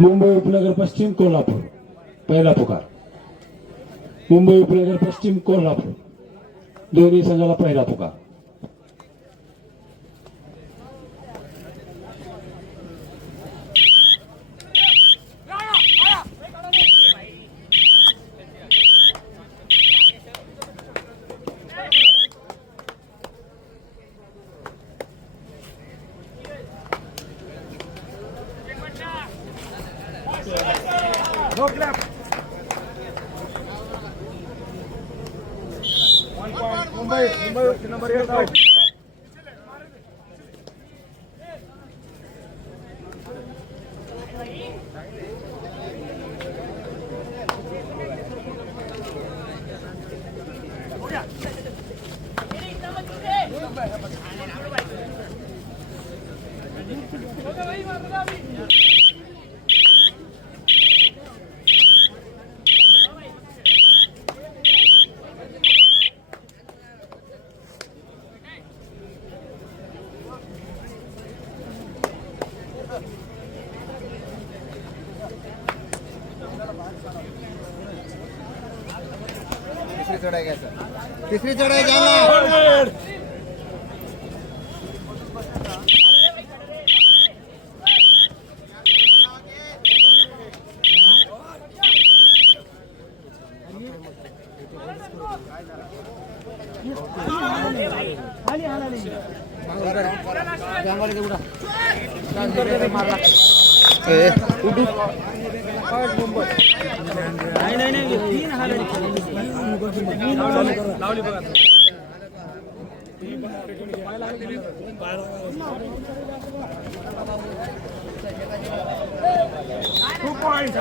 मुंबई उपनगर पश्चिम कोल्हापूर पहिला पुकार. मुंबई उपनगर पश्चिम कोल्हापूर दोन्ही संघाला पहिला पुकार. No clap. 1 point. Mumbai number 8 out. तीसरी चढ़ाई जाना लावली बघा. Two points.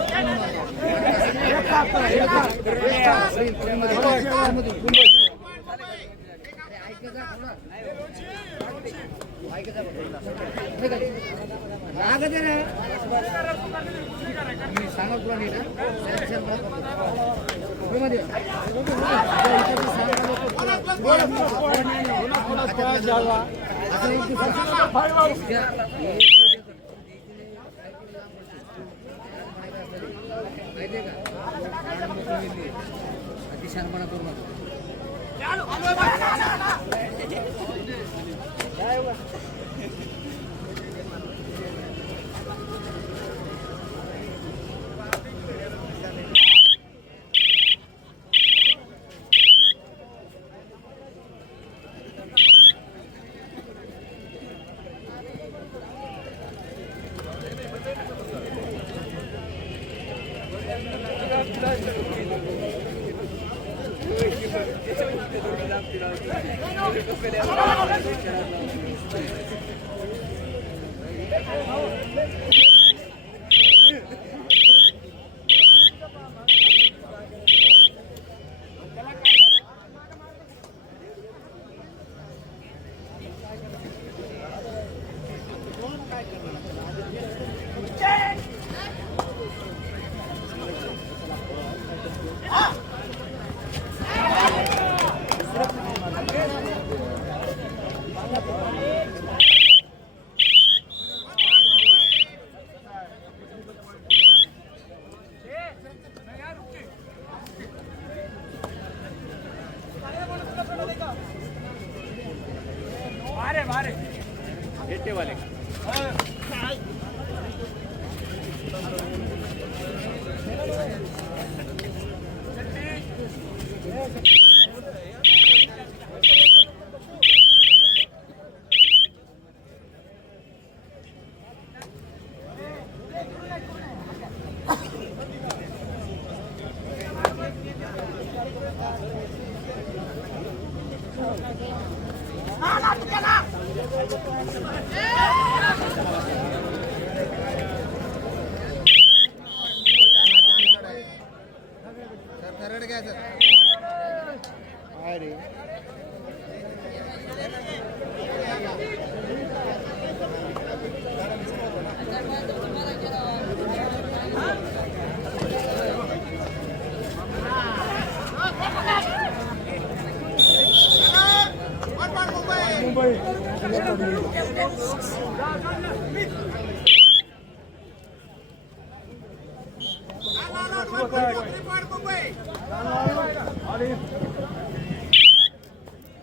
सांगा तुला नीट अतिशहाणपणा करू नका.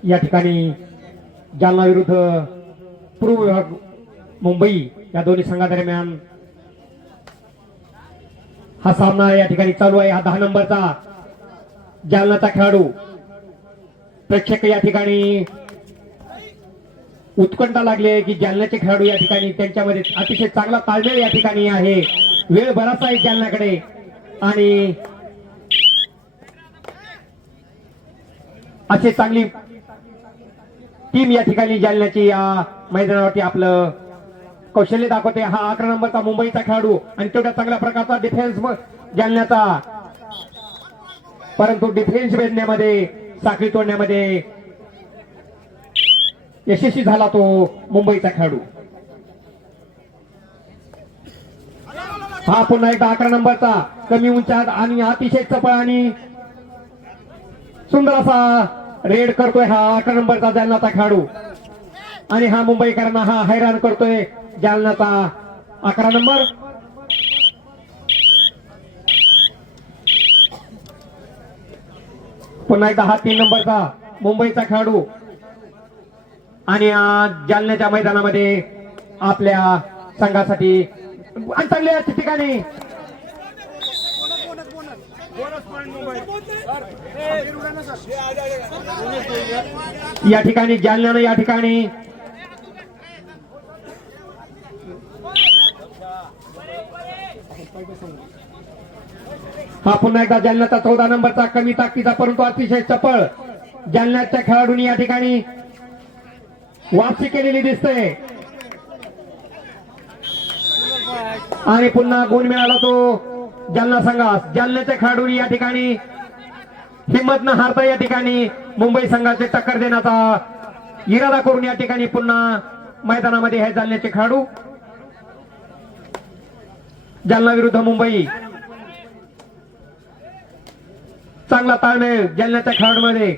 या ठिकाणी जालना विरुद्ध पूर्व विभाग मुंबई या दोन्ही संघादरम्यान हा सामना या ठिकाणी चालू आहे. हा 10 नंबरचा जालनाचा खेळाडू. प्रेक्षक या ठिकाणी उत्कंठा लागली आहे की जालन्याचे खेळाडू या ठिकाणी त्यांच्यामध्ये अतिशय चांगला ताळमेळ या ठिकाणी आहे. वेळ बराचसा आहे जालन्याकडे आणि अशी चांगली टीम या ठिकाणी जालन्याची या मैदानावरती आपलं कौशल्य दाखवते. हा 11 नंबरचा मुंबईचा खेळाडू आणि तेवढ्या चांगल्या प्रकारचा डिफेन्स जालन्याचा, परंतु डिफेन्स भेदण्यामध्ये साखळी तोडण्यामध्ये यशस्वी झाला तो मुंबईचा खेळाडू. हा पुन्हा एकदा 11 नंबरचा कमी उंचात आणि अतिशय चपळ आणि सुंदर असा रेड करतोय हा 11 नंबरचा जालनाचा खेळाडू आणि हा मुंबईकरांना हा हैराण करतोय जालनाचा 11 नंबर. पुन्हा एकदा हा 3 नंबरचा मुंबईचा खेळाडू आणि जालन्याच्या मैदानामध्ये आपल्या संघासाठी चांगल्या ठिकाणी या ठिकाणी जालन्यानं या ठिकाणी हा पुन्हा एकदा जालन्याचा 14 नंबरचा कमी ताकदीचा परंतु अतिशय चपळ जालन्याच्या खेळाडूंनी या ठिकाणी वापसी केलेली दिसते आणि पुन्हा गुण मिळाला तो जालना संघास. जालन्याच्या खेळाडूंनी या ठिकाणी हिंमत न हारता या ठिकाणी मुंबई संघाचे टक्कर देण्याचा इरादा करून या ठिकाणी पुन्हा मैदानामध्ये हे जालन्याचे खेळाडू. जालना विरुद्ध मुंबई, चांगला ताळमेळ जालन्याच्या खेळाडूमध्ये,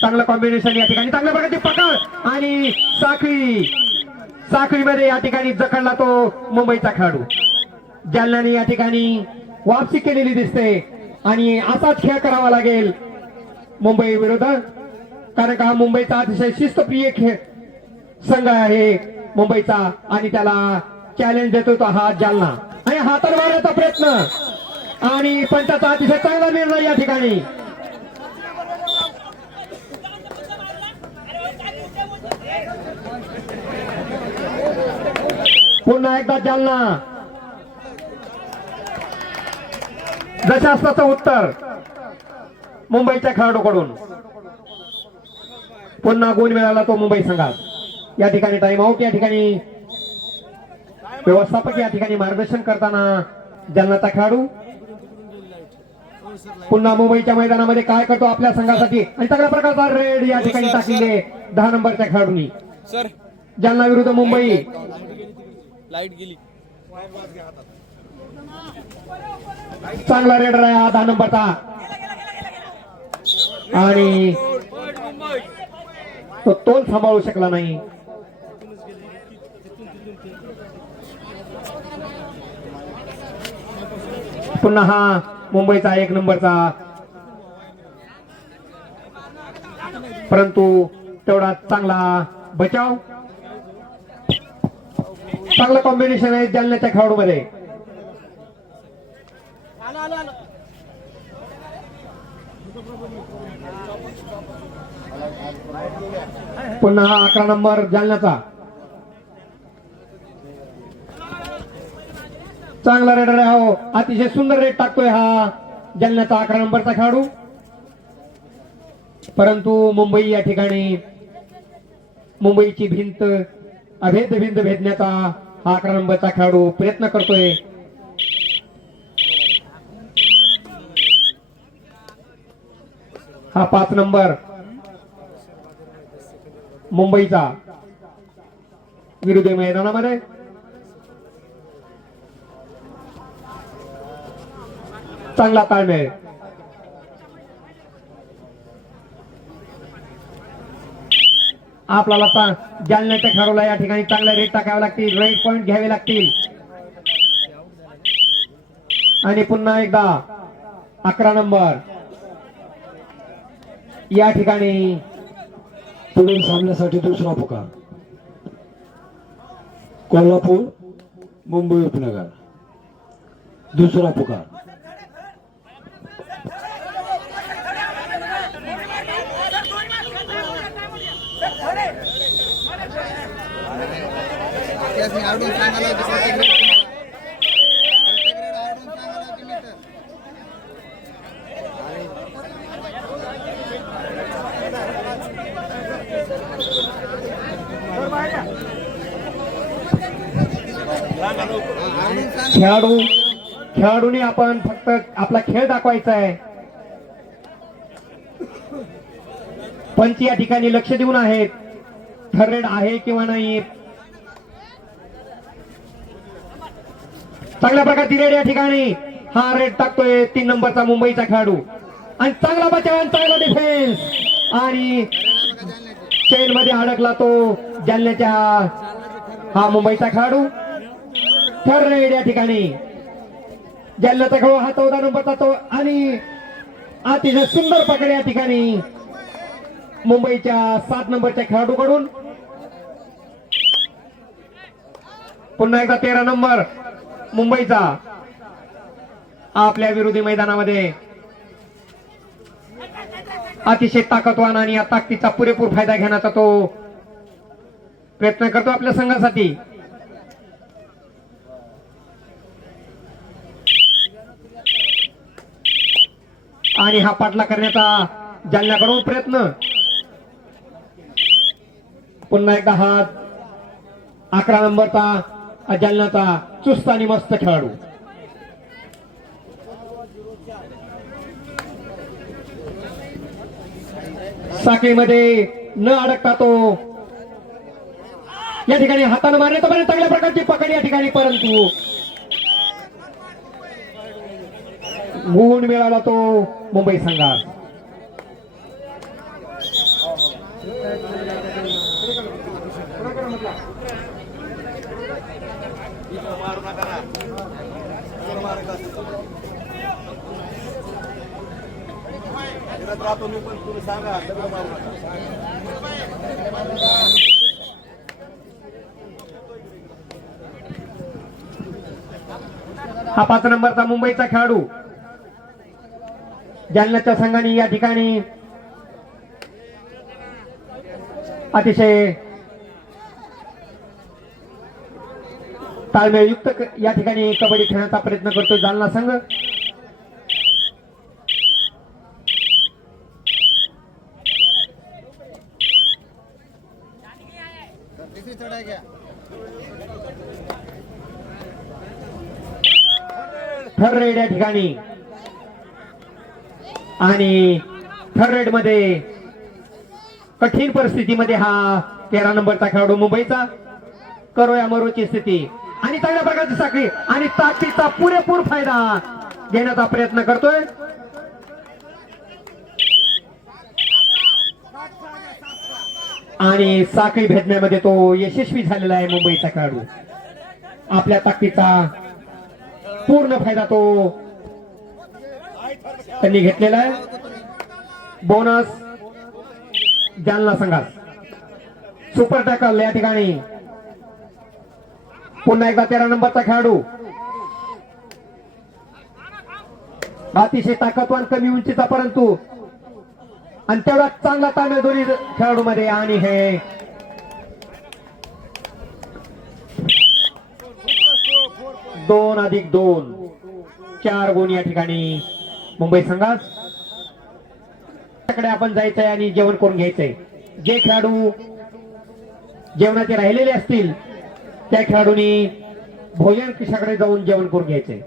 चांगलं कॉम्बिनेशन या ठिकाणी, चांगल्या प्रकारची पकड आणि साखळीमध्ये या ठिकाणी जखडला तो मुंबईचा खेळाडू. जालन्याने या ठिकाणी वापसी केलेली दिसते आणि असाच खेळ करावा लागेल मुंबई विरुद्ध, कारण का मुंबईचा अतिशय शिस्तप्रिय संघ आहे मुंबईचा आणि त्याला चॅलेंज देतो तो हा जालना आणि हाताने मारण्याचा प्रयत्न आणि पंचाचा अतिशय चांगला निर्णय या ठिकाणी. पुन्हा एकदा जालना दशास्त्राचं उत्तर मुंबईच्या खेळाडूकडून. पुन्हा गुण मिळाला तो मुंबई संघात. या ठिकाणी टाइम आउट, या ठिकाणी व्यवस्थापक या ठिकाणी मार्गदर्शन करताना जालनाचा खेळाडू. पुन्हा मुंबईच्या मैदानामध्ये काय करतो आपल्या संघासाठी आणि चांगल्या प्रकारचा रेड या ठिकाणी टाकलेले 10 नंबरच्या खेळाडूंनी. जालना विरुद्ध मुंबई. लाईट गेली. चांगला रेडर आहे हा 10 नंबरचा आणि तो तोल सांभाळू शकला नाही. पुन्हा हा मुंबईचा 1 नंबरचा, परंतु तेवढा चांगला बचाव, चांगलं कॉम्बिनेशन आहे जालन्याच्या खेळाडूमध्ये. पुन्हा हा 11 नंबर जालन्याचा, चांगला रेडर आहे हो, अतिशय सुंदर रेड टाकतोय हा जालन्याचा 11 नंबरचा खेळाडू. परंतु मुंबई या ठिकाणी मुंबईची भिंत अभेद्य भिंत भेदण्याचा हा 11 नंबरचा खेळाडू प्रयत्न करतोय. हा 5 नंबर मुंबईचा विरुद्ध मैदानामध्ये. चांगला ताळमेळ. आपल्याला जालन्याच्या खेळाडूला या ठिकाणी चांगला रेट टाकावे लागतील, राईट पॉइंट घ्यावे लागतील. आणि पुन्हा एकदा 11 नंबर या ठिकाणी पुढील सामन्यासाठी दुसरा पुकार कोल्हापूर मुंबई उपनगर. दुसरा पुकार त्यासनी आवडून सांगायला होतं प्रत्येक grade तुम्हाला. प्रत्येक grade आवडून सांगायला होतं मीटर. आवडून सांगा. खेळाडूने आपण फक्त आपला खेळ दाखवायचा आहे. पंच या ठिकाणी लक्ष देऊन आहेत, थर्ड रेड आहे किंवा नाही. चांगल्या प्रकारची रेड या ठिकाणी हा रेड टाकतोय 3 नंबरचा मुंबईचा खेळाडू. आणि चांगला बचाव आणि चांगला डिफेन्स. आणि चेन मध्ये अडकला तो जालन्याच्या हा मुंबईचा खेळाडू. थर्ड रेड या ठिकाणी जालन्याचा खेळाडू हा 14 नंबरचा तो. आणि अतिशय सुंदर पकड या ठिकाणी मुंबईच्या 7 नंबरच्या खेळाडूकडून. पुन्हा एकदा 13 नंबर मुंबईचा आपल्या विरोधी मैदानामध्ये अतिशय ताकदवान आणि या ताकदीचा पुरेपूर फायदा घेण्याचा तो प्रयत्न करतो आपल्या संघासाठी. आणि हा पाठला करण्याचा जालन्याकडून प्रयत्न. पुन्हा एकदा हा 11 नंबरचा जालन्याचा चुस्त आणि मस्त खेळाडू. साखळीमध्ये न अडकता तो या ठिकाणी हाताने मारले तर चांगल्या प्रकारची पकड या ठिकाणी, परंतु गुण मिळाला तो मुंबई संघात. राहतो मी पण तुम्ही सांगा दगड मारू नका. हा 5 नंबरचा मुंबईचा खेळाडू जालन्याच्या संघाने या ठिकाणी अतिशय ताळमेळयुक्त या ठिकाणी कबड्डी खेळण्याचा प्रयत्न करतो जालना संघ. तिसरी चढाई घ्या. थर्ड रेड या ठिकाणी. आणि थर्ड रेड मध्ये कठीण परिस्थितीमध्ये हा 13 नंबरचा खेळाडू मुंबईचा करो या मरोची स्थिती. आणि चांगल्या प्रकारची साखळी आणि ताकदीचा पुरेपूर फायदा घेण्याचा प्रयत्न करतोय. आणि साखळी भेदण्यामध्ये तो यशस्वी झालेला आहे मुंबईचा खेळाडू. आपल्या ताकदीचा पूर्ण फायदा तो त्यांनी घेतलेला आहे. बोनस जालना संघात. सुपर टॅकल या ठिकाणी पुन्हा एकदा 13 नंबरचा खेळाडू. अतिशय ताकदवान, कमी उंचीचा, परंतु आणि तेवढा चांगला ताळमेळ दोन्ही खेळाडू मध्ये. आणि हे 2+2 4 गुण या ठिकाणी मुंबई संघात. त्याकडे आपण जायचंय आणि जेवण करून घ्यायचंय. जे खेळाडू जेवणाचे राहिलेले असतील त्या खेळाडूंनी भोजन कक्षाकडे जाऊन जेवण करून घ्यायचंय.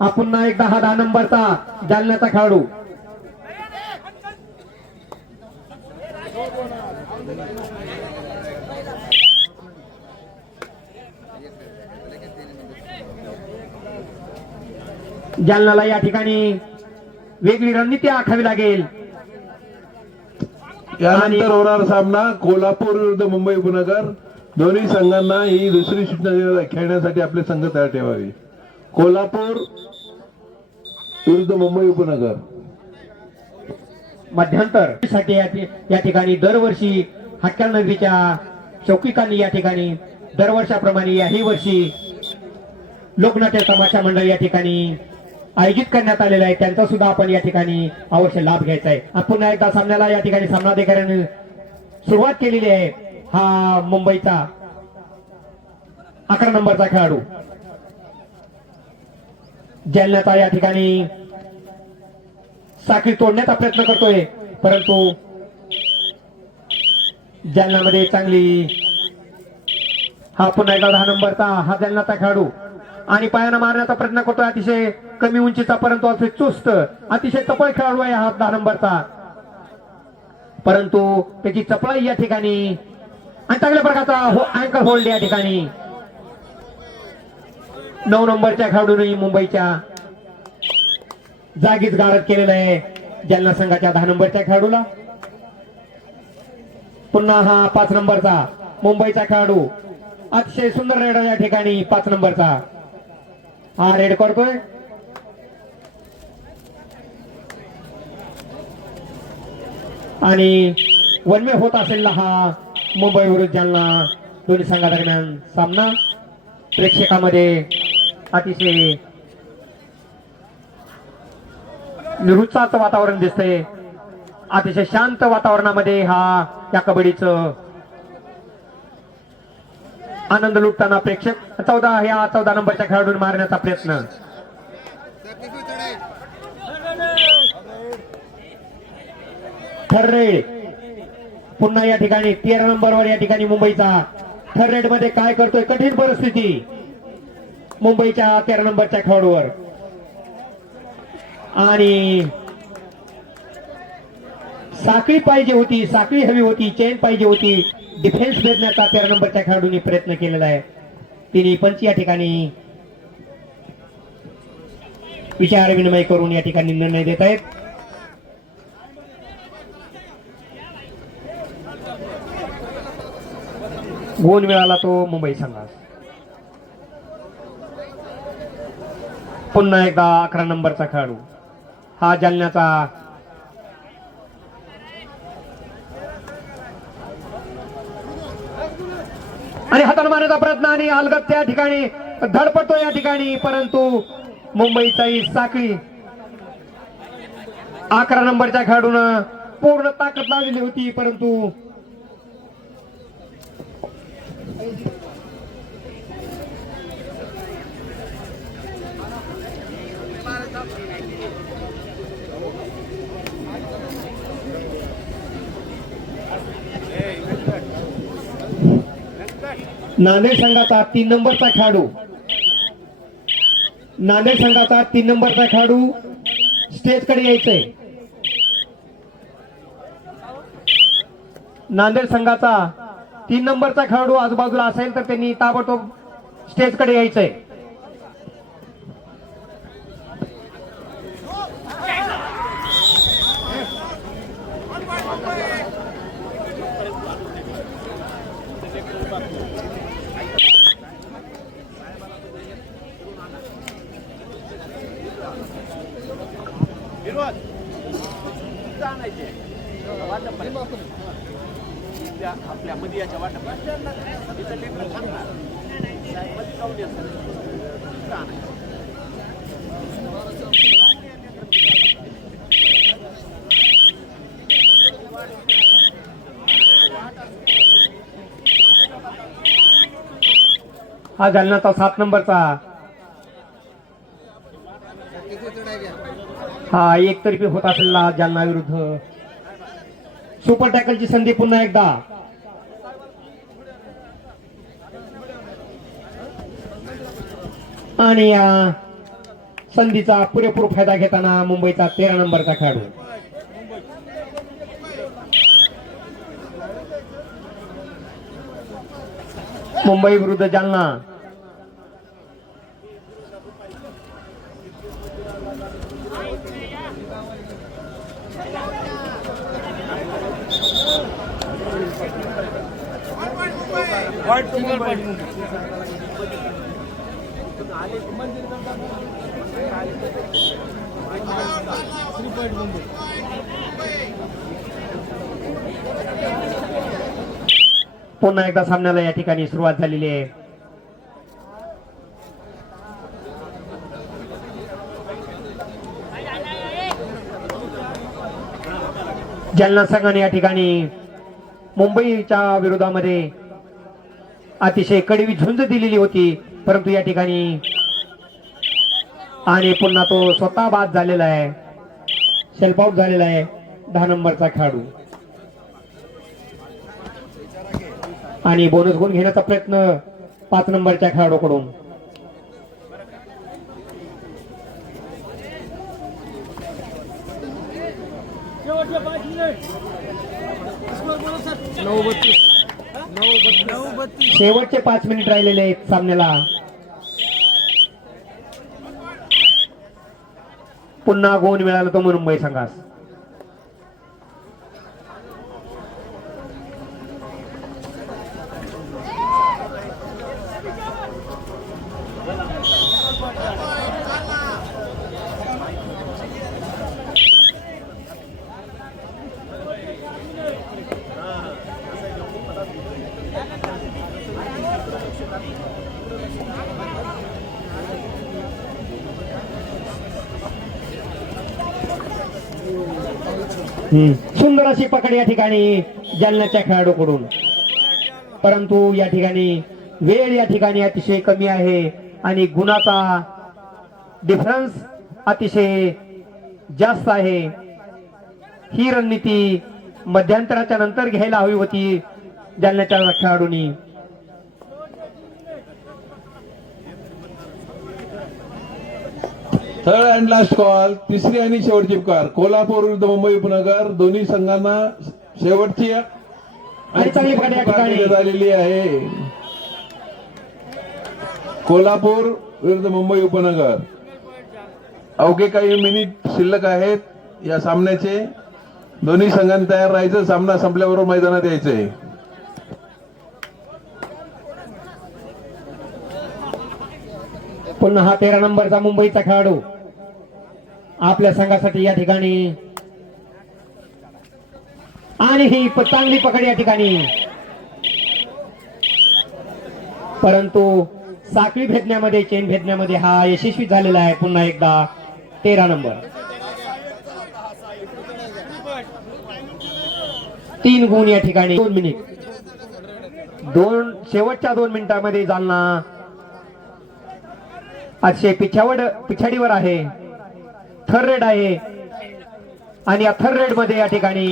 हा पुन्हा एकदा हा 10 नंबरचा जालन्याचा खेळाडू. जालन्याला या ठिकाणी वेगळी रणनीती आखावी लागेल. यानंतर होणार सामना कोल्हापूर विरुद्ध मुंबई उपनगर. दोन्ही संघांना ही दुसरी सूचना खेळण्यासाठी आपले संघ तयार ठेवावे. कोल्हापूर विरुद्ध मुंबई उपनगर. मध्यंतर साठी या ठिकाणी दरवर्षी हक्कल नगरीच्या शौकिकांनी या ठिकाणी दरवर्षाप्रमाणे याही वर्षी लोकनाट्य तमाशा मंडळ या ठिकाणी आयोजित करण्यात आलेला आहे. त्यांचा सुद्धा आपण या ठिकाणी अवश्य लाभ घ्यायचा आहे. पुन्हा एकदा सामन्याला या ठिकाणी सामनाधिकाऱ्याने सुरुवात केलेली आहे. हा मुंबईचा 11 नंबरचा खेळाडू जालन्याचा या ठिकाणी साखळी तोडण्याचा प्रयत्न करतोय, परंतु जालन्यामध्ये चांगली. हा पुन्हा एकदा 10 नंबरचा हा जालन्याचा खेळाडू आणि पायानं मारण्याचा प्रयत्न करतोय. अतिशय कमी उंचीचा परंतु अतिशय चुस्त अतिशय चपळ खेळाडू आहे हा 10 नंबरचा, परंतु त्याची चपळाई या ठिकाणी आणि चांगल्या प्रकारचा अँकल होल्ड या ठिकाणी 9 नंबरच्या खेळाडूने मुंबईच्या जागीच गारद केलेलं आहे जालना संघाच्या 10 नंबरच्या खेळाडूला. पुन्हा हा 5 नंबरचा मुंबईचा खेळाडू अतिशय सुंदर रेड या ठिकाणी 5 नंबरचा हा रेड करतोय. आणि वनवे होत असेल हा मुंबई विरुद्ध जालना दोन्ही संघादरम्यान सामना. प्रेक्षकामध्ये अतिशय निरुत्साहाचं वातावरण दिसतंय. अतिशय शांत वातावरणामध्ये हा या कबड्डीचं आनंद लुटताना प्रेक्षक 14 नंबरच्या खेळाडूने मारण्याचा प्रयत्न. थर्रेड पुन्हा या ठिकाणी 13 नंबरवर या ठिकाणी मुंबईचा थर्रेड मध्ये काय करतोय. कठीण परिस्थिती मुंबईच्या 13 नंबरच्या खेळाडूवर आणि साखळी पाहिजे होती, साखळी हवी होती, चेन पाहिजे होती. डिफेन्स भेटण्याचा 13 नंबरच्या खेळाडूंनी प्रयत्न केलेला आहे. तिन्ही पंच या ठिकाणी विचार विनिमय करून या ठिकाणी निर्णय देत आहेत. गुण मिळाला तो मुंबई संघास. पुन्हा एकदा 11 नंबरचा खेळाडू हा जालन्याचा आणि हाताने मारण्याचा प्रयत्न आणि अलगत त्या ठिकाणी धडपडतो या ठिकाणी, परंतु मुंबईचाही साखळी 11 नंबरच्या खेळाडूनं पूर्ण ताकद लावलेली होती, परंतु नांदेड संघाचा 3 नंबरचा खेळाडू नांदेड संघाचा 3 नंबरचा खेळाडू स्टेजकडे यायचंय. नांदेड संघाचा 3 नंबरचा खेळाडू आजूबाजूला असेल तर त्यांनी ताबडतोब स्टेजकडे यायचंय. आपल्या मध्ये याच्या वाटप हा जालन्याचा 7 नंबरचा हा एकतर्फी होत असलेला जालना विरुद्ध सुपर टॅकलची संधी पुन्हा एकदा. आणि या संधीचा पुरेपूर फायदा घेताना मुंबईचा 13 नंबरचा खेळाडू मुंबई विरुद्ध जालना. Point two Mumbai. पुन्हा एकदा सामन्याला या ठिकाणी सुरुवात झालेली आहे. जालना संघाने या ठिकाणी मुंबईच्या विरोधामध्ये अतिशय कडवी झुंज दिलेली होती, परंतु या ठिकाणी आणि पुन्हा तो स्वतः बाद झालेला आहे, शेल्फ आउट झालेला आहे 10 नंबरचा खेळाडू. आणि बोनस गुण घेण्याचा प्रयत्न 5 नंबरच्या खेळाडूकडून. शेवटचे 5 मिनिट राहिलेले आहेत सामन्याला. पुन्हा गुण मिळाला तो मुंबई संघास. सुंदर अशी पकड या ठिकाणी जालन्याच्या खेळाडूकडून, परंतु या ठिकाणी वेळ या ठिकाणी अतिशय कमी आहे आणि गुणाचा डिफरन्स अतिशय जास्त आहे. ही रणनीती मध्यंतराच्या नंतर घ्यायला हवी होती जालन्याच्या खेळाडूंनी. थर्ड अँड लास्ट कॉल, तिसरी आणि शेवटची पुकार. कोल्हापूर विरुद्ध मुंबई उपनगर दोन्ही संघांना शेवटची आणि चांगली पकड या ठिकाणी झालेली आहे. कोल्हापूर विरुद्ध मुंबई उपनगर. अवघे काही मिनिट शिल्लक आहेत या सामन्याचे. दोन्ही संघांनी तयार राहायचं, सामना संपल्याबरोबर मैदानात यायचंय. पुन्हा हा 13 नंबरचा मुंबईचा खेळाडू आपल्या संघासाठी या ठिकाणी, आणि ही चांगली पकड या ठिकाणी, परंतु साखळी भेदण्यामध्ये, चेन भेदण्यामध्ये हा यशस्वी झालेला आहे. पुन्हा एकदा 13 नंबर. 3 गुण या ठिकाणी. 2 मिनिट, शेवटच्या 2 मिनिटांमध्ये जालना अतिशय पिछाडीवर आहे. थर्ड रेड आहे आणि या थर्ड रेड मध्ये या ठिकाणी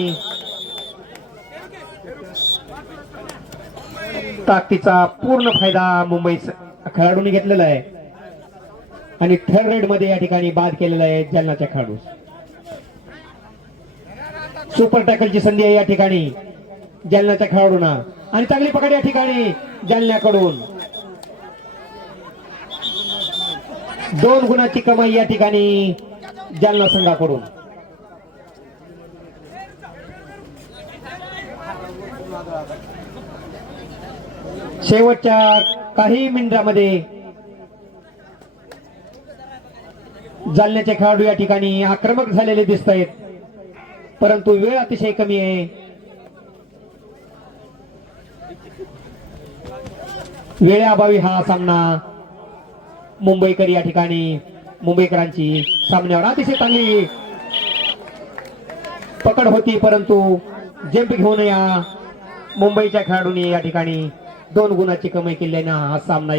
ताकदीचा पूर्ण फायदा मुंबई खेळाडूंनी घेतलेला आहे आणि थर्ड रेड मध्ये या ठिकाणी बाद केलेला आहे जालनाच्या खेळाडू. सुपर टॅकलची संधी आहे या ठिकाणी जालन्याच्या खेळाडूंना आणि चांगली पकड या ठिकाणी जालन्याकडून. 2 गुणाची कमाई या ठिकाणी जालना संघाकडून. शेवटच्या काही मिनिटांमध्ये जालन्याचे खेळाडू या ठिकाणी आक्रमक झालेले दिसत आहेत, परंतु वेळ अतिशय कमी आहे. वेळेअभावी हा सामना मुंबईकर या ठिकाणी, मुंबईकरांची सामन्यावर अतिशय चांगली पकड होती, परंतु जंप घेऊन या मुंबईच्या खेळाडूंनी या ठिकाणी 2 गुणाची कमाई केल्याने हा सामना